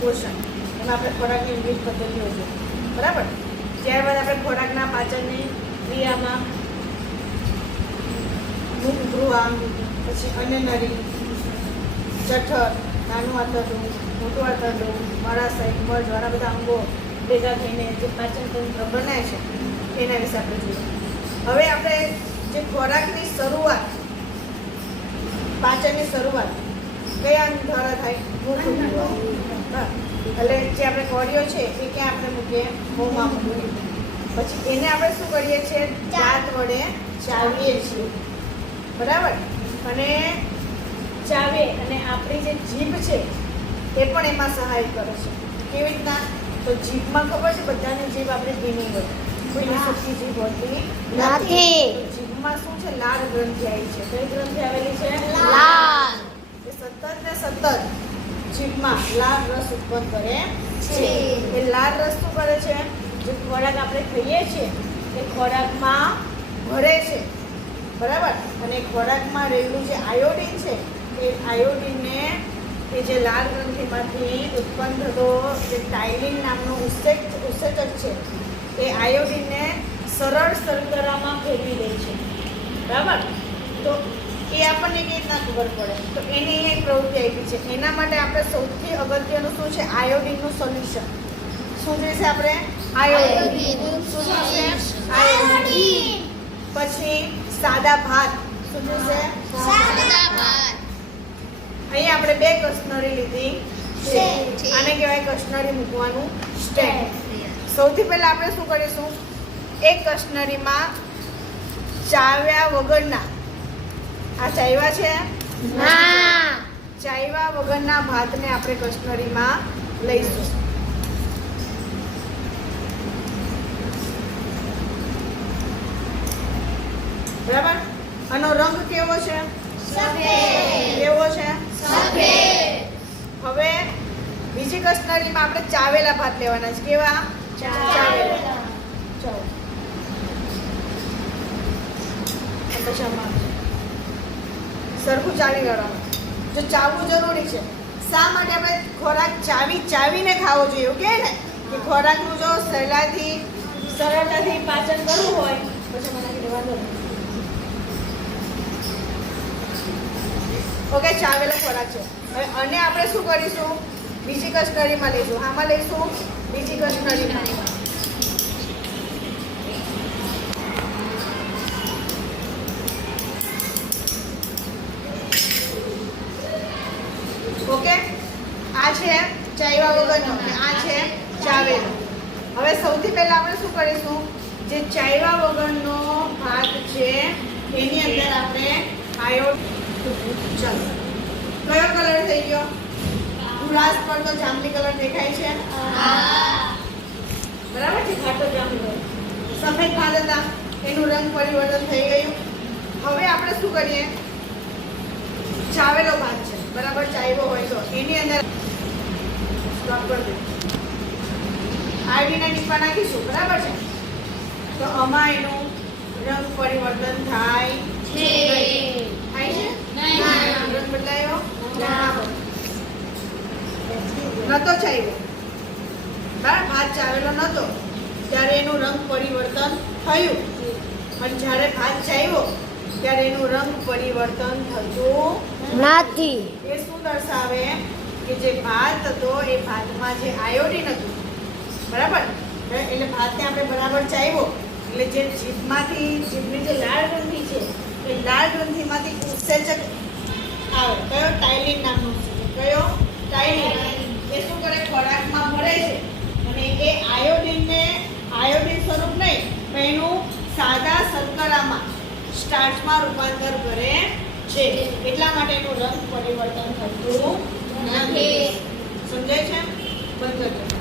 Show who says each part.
Speaker 1: પોષણ. એમાં આપણે ખોરાકની વિવિધ પદ્ધતિઓ છે. બરાબર? ત્યારબાદ આપણે ખોરાકના પાચનની ક્રિયામાં મુખ ગૃહાંગ પછી અન્નનળી જઠર, નાનું આંતરડું મોટું આંતરડું મળાશય મળ દ્વારા બધા અંગો ભેગા થઈને જે પાચન તંત્ર બને છે, એના વિશે આપણે જોઈએ હવે આપણે જે ખોરાકની શરૂઆત, પાચનની શરૂઆત કયા દ્વારા થાય? એટલે જે આપણે કોળીઓ છે એ ક્યાં આપણે મૂકીએ? મોંમાં મૂકીએ. પછી એને આપણે શું કરીએ છીએ? દાંત વડે ચાવીએ છીએ. બરાબર? અને ચાવે અને આપણી જે જીભ છે એ પણ એમાં સહાય કરે છે. કેવી રીતના? તો જીભમાં ખબર છે બધાની જીભ આપણી ભીની હોય. કોઈની
Speaker 2: હા.
Speaker 1: સરખી જીભ હોતી
Speaker 2: નથી.
Speaker 1: જીભમાં શું છે? લાળ ગ્રંથિ આવી છે. કઈ ગ્રંથિ આવેલી છે?
Speaker 2: લાલ.
Speaker 1: સતત ને સતત જીભમાં લાલ રસ ઉત્પન્ન કરે છે. એ લાલ રસ શું કરે છે? જે ખોરાક આપણે ખાઈએ છીએ એ ખોરાકમાં ભરે છે. બરાબર? અને ખોરાકમાં રહેલું જે આયોડિન છે એ આયોડિનને એ જે લાલ ગ્રંથિમાંથી ઉત્પન્ન થતો જે ટાઇલિન નામનો ઉત્સેચ ઉત્સેચક છે એ આયોડિનને સરળ શર્કરામાં ફેરવી દે છે. બરાબર? તો એ આપણને કઈ રીતના ખબર પડે? તો એની એક પ્રવૃત્તિ આપી છે. એના માટે આપણે સૌથી અગત્યનું શું છે? આયોડિનનું સોલ્યુશન. શું જોઈશે આપણે? આયોડિન. શું જોઈશે આયોડિન. પછી સાદા ભાત. શું જોઈશે? અહીંયા આપણે બે કશ્નરી લીધી. છે. આને કહેવાય કશ્નરી મૂકવાનું સ્ટેન્ડ. સૌથી પહેલા આપણે શું કરીશું? એક કશ્નરીમાં ચાવ્યા વગરના આ ચાવ્યા છે?
Speaker 2: ના
Speaker 1: ચાવ્યા વગરના ભાતને આપણે કસ્ટરીમાં લઈશું. બરાબર? આનો રંગ કેવો છે? કેવો છે? હવે બીજી કશ્નરીમાં આપણે ચાવેલા ભાત લેવાના છે. કેવા? ચાવેલા. ચાલો. પછી સરખું ચાવી લેવાનું જો ચાવવું જરૂરી છે. શા માટે આપણે ખોરાક ચાવી ચાવીને ખાવો જોઈએ? કહે ને કે ખોરાકનું જો સહેલાથી સરળતાથી પાચન કરવું હોય, પછી મને ઓકે, ચાવેલો ખોરાક છે. હવે અને આપણે શું કરીશું? બીજી કસ્ટરીમાં લઈશું. આમાં લઈશું બીજી કશ્નરીમાં ઓકે? આ છે ચાઈવા વગરનો આ છે ચાવેલો. હવે સૌથી પહેલા આપણે શું કરીશું? જે ચાઈવા વગરનો ભાત છે, એની અંદર આપણે આયો ચાલો. કયો કલર થઈ ગયો? ગુલાસ પર તો જાંબલી કલર દેખાય છે? બરાબર છે? ઘાટો જાંબલી સફેદ ભાત હતા. એનું રંગ પરિવર્તન થઈ ગયું. હવે આપણે શું કરીએ? ચાવેલો ભાત છે. બરાબર ચાવ્યો હોય તો. એની અંદર સ્ટોપ કરી દે. આઈડીના ટીપા નાખીશું બરાબર છે? તો આમાં એનું રંગ પરિવર્તન થાય
Speaker 2: છે.
Speaker 1: થાય છે?
Speaker 2: નહીં.
Speaker 1: રંગ બદલાયો? નતો ચાવ્યો બરાબર ભાત ચાવેલો નતો. ત્યારે એનું રંગ પરિવર્તન થયું. અને જ્યારે ભાત ચાવ્યો ત્યારે એનું રંગ પરિવર્તન થતું
Speaker 2: નથી.
Speaker 1: એ શું દર્શાવે કે જે ભાત હતો એ ભાતમાં જે આયોડિન હતું? બરાબર? એટલે ભાતને આપણે બરાબર ચાવ્યો એટલે જે જીભમાંથી, જીભની જે લાળ ગ્રંથિ છે, એ લાળ ગ્રંથિમાંથી ઉત્સેચક આવે. કયો? ટાઇલિન નામનો કયો? ટાઇલિન એ શું કરે? ખોરાકમાં ભરે છે. અને એ આયોડિનને આયોડિન સ્વરૂપ નહીં, પણ એનું સાદા શર્કરામાં સ્ટાર્ચમાં રૂપાંતર કરે છે એટલા માટે એનું રંગ પરિવર્તન થતું નથી. સમજાય છે બંધ.